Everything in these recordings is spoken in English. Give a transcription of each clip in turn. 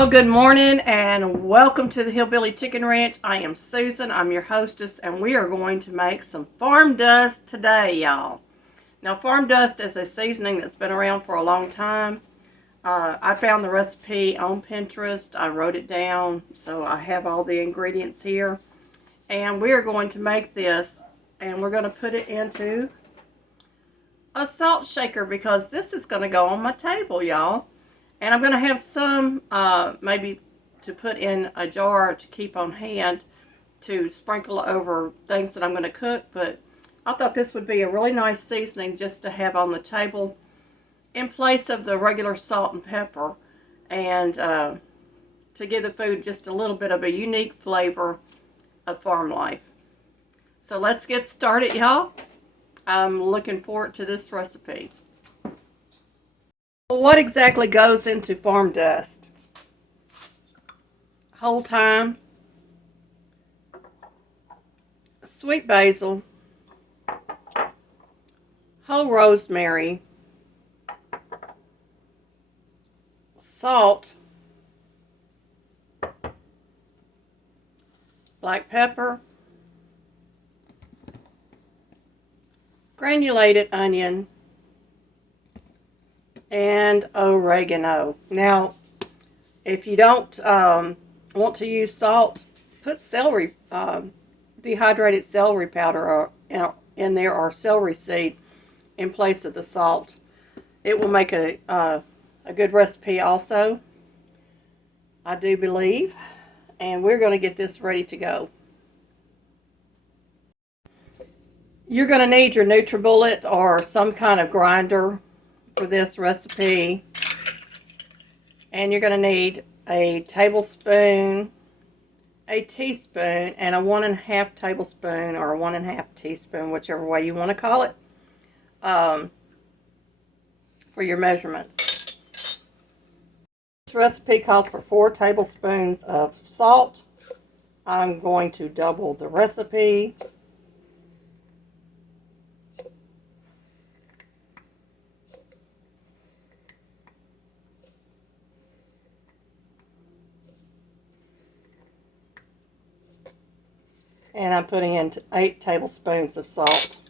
Well, good morning and welcome to the Hillbilly Chicken Ranch. I am Susan. I'm your hostess, and we are going to make some farm dust today, y'all. Now, farm dust is a seasoning that's been around for a long time. I found the recipe on Pinterest. I wrote it down, so I have all the ingredients here. And we are going to make this, and we're going to put it into a salt shaker because this is going to go on my table, y'all. And I'm going to have some maybe to put in a jar to keep on hand to sprinkle over things that I'm going to cook. But I thought this would be a really nice seasoning just to have on the table in place of the regular salt and pepper. And to give the food just a little bit of a unique flavor of farm life. So let's get started, y'all. I'm looking forward to this recipe. What exactly goes into farm dust? Whole thyme, sweet basil, whole rosemary, salt, black pepper, granulated onion, and oregano. Now, if you don't want to use salt, put celery, dehydrated celery powder in there, or celery seed in place of the salt. It will make a good recipe also, I do believe. And we're going to get this ready to go. You're going to need your NutriBullet or some kind of grinder for this recipe. And you're going to need a tablespoon, a teaspoon, and a 1½ tablespoon or a 1½ teaspoon, whichever way you want to call it, for your measurements. This recipe calls for 4 tablespoons of salt. I'm going to double the recipe. And I'm putting in 8 tablespoons of salt.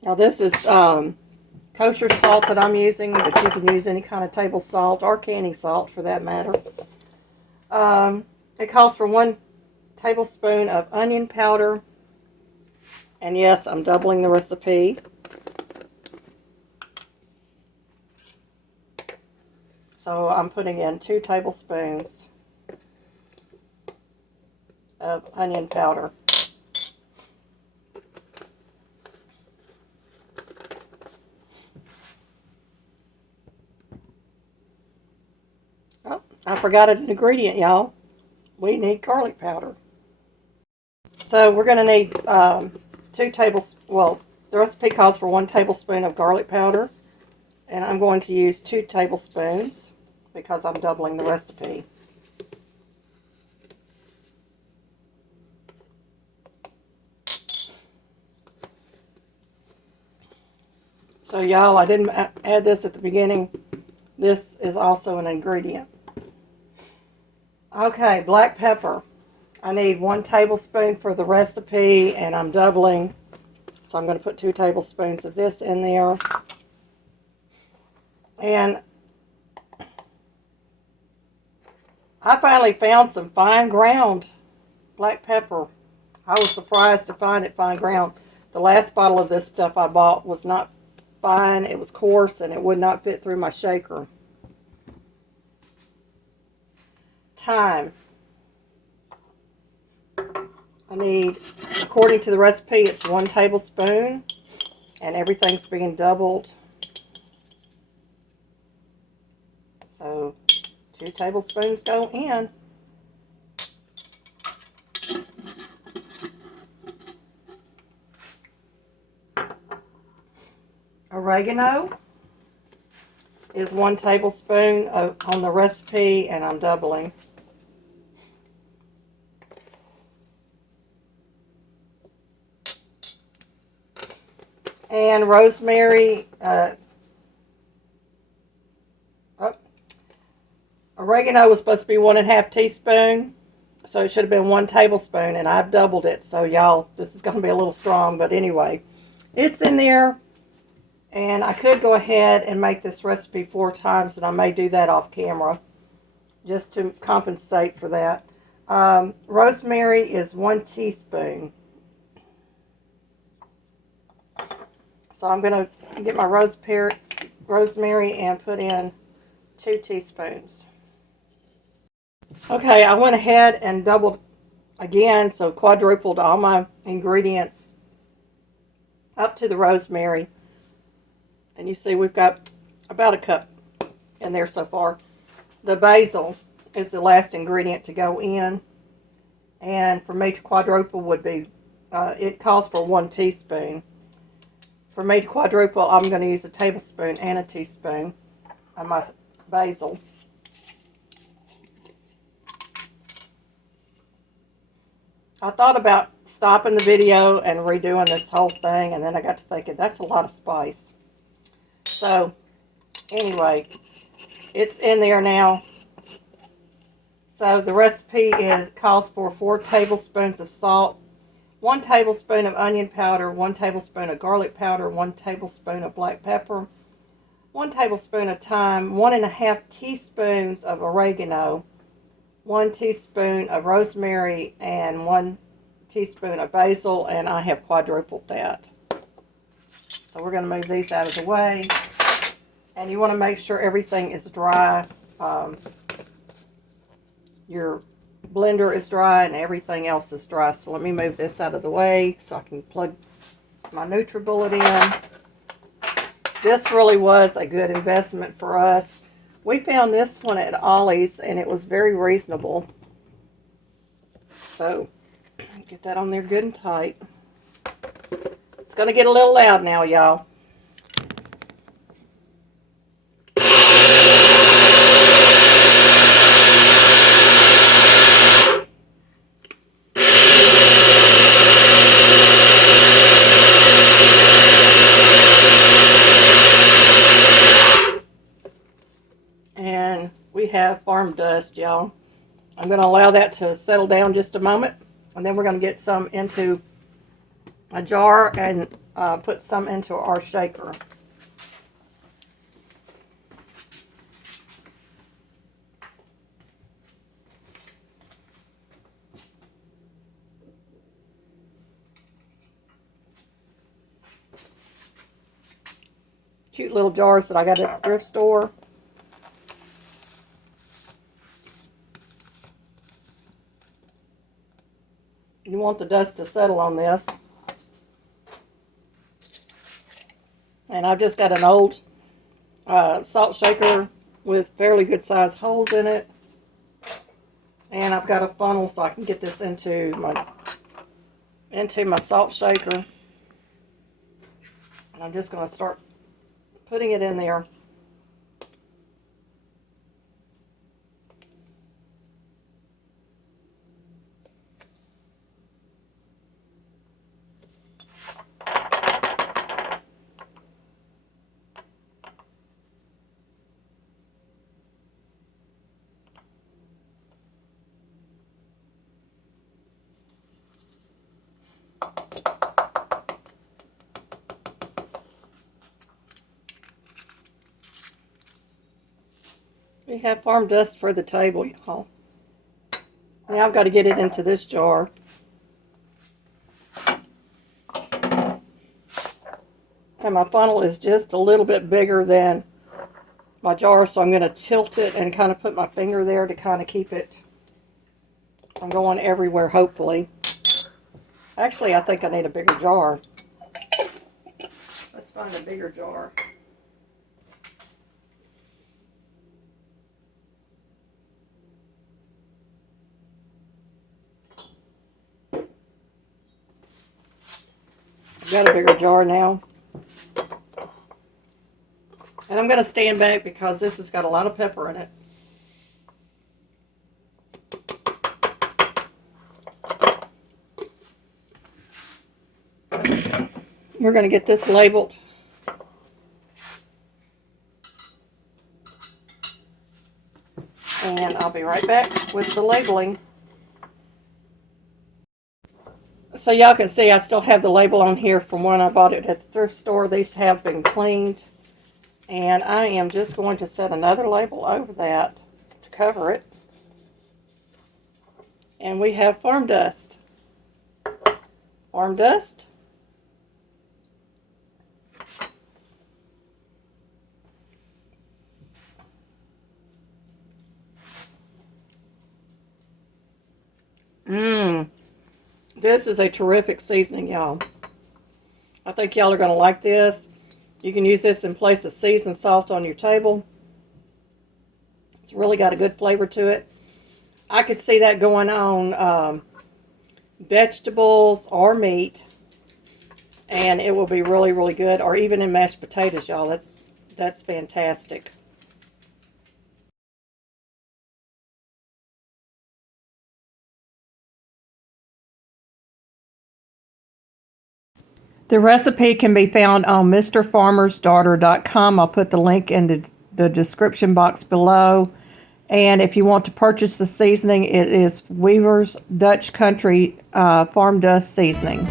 Now this is kosher salt that I'm using, but you can use any kind of table salt or canning salt for that matter. It calls for 1 tablespoon of onion powder. And yes, I'm doubling the recipe. So I'm putting in 2 tablespoons of onion powder. Oh, I forgot an ingredient, y'all. We need garlic powder. So we're going to need 2 tablespoons. Well, the recipe calls for 1 tablespoon of garlic powder. And I'm going to use 2 tablespoons because I'm doubling the recipe. So y'all, I didn't add this at the beginning. This is also an ingredient. Okay, black pepper. I need 1 tablespoon for the recipe, and I'm doubling. So I'm going to put 2 tablespoons of this in there. And I finally found some fine ground black pepper. I was surprised to find it fine ground. The last bottle of this stuff I bought was not fine. It was coarse and it would not fit through my shaker. Thyme. I need, according to the recipe, it's 1 tablespoon, and everything's being doubled. So 2 tablespoons go in. Oregano is 1 tablespoon on the recipe, and I'm doubling. And rosemary, Oregano was supposed to be 1.5 teaspoons. So it should have been 1 tablespoon, and I've doubled it. So y'all, this is going to be a little strong, but anyway, it's in there. And I could go ahead and make this recipe 4 times, and I may do that off camera just to compensate for that. Rosemary is 1 teaspoon. So I'm going to get my rosemary and put in 2 teaspoons. Okay, I went ahead and doubled again, so quadrupled all my ingredients up to the rosemary. And you see we've got about a cup in there so far. The basil is the last ingredient to go in. And for me to quadruple would be, it calls for 1 teaspoon. For me to quadruple, I'm going to use a tablespoon and a teaspoon of my basil. I thought about stopping the video and redoing this whole thing, and then I got to thinking that's a lot of spice. So, anyway, it's in there now. So the recipe calls for 4 tablespoons of salt, 1 tablespoon of onion powder, 1 tablespoon of garlic powder, 1 tablespoon of black pepper, 1 tablespoon of thyme, 1.5 teaspoons of oregano, 1 teaspoon of rosemary, and 1 teaspoon of basil, and I have quadrupled that. So we're going to move these out of the way. And you want to make sure everything is dry. Your blender is dry and everything else is dry. So let me move this out of the way so I can plug my NutriBullet in. This really was a good investment for us. We found this one at Ollie's, and it was very reasonable. So, get that on there good and tight. It's going to get a little loud now, y'all. And we have farm dust, y'all. I'm going to allow that to settle down just a moment, and then we're going to get some into a jar and put some into our shaker. Cute little jars that I got at the thrift store. You want the dust to settle on this. And I've just got an old salt shaker with fairly good sized holes in it. And I've got a funnel so I can get this into my salt shaker. And I'm just going to start putting it in there. We have farm dust for the table, y'all. Now I've got to get it into this jar. And my funnel is just a little bit bigger than my jar, so I'm going to tilt it and kind of put my finger there to kind of keep it from going everywhere, hopefully. Actually, I think I need a bigger jar. Let's find a bigger jar. I've got a bigger jar now. And I'm going to stand back because this has got a lot of pepper in it. We're going to get this labeled. And I'll be right back with the labeling. So y'all can see I still have the label on here from when I bought it at the thrift store. These have been cleaned. And I am just going to set another label over that to cover it. And we have farm dust. Farm dust. This is a terrific seasoning, y'all. I think y'all are going to like this. You can use this in place of seasoned salt on your table. It's really got a good flavor to it. I could see that going on vegetables or meat, and it will be really, really good. Or even in mashed potatoes, y'all. That's fantastic. The recipe can be found on mrfarmersdaughter.com. I'll put the link in the description box below. And if you want to purchase the seasoning, it is Weaver's Dutch Country Farm Dust Seasoning.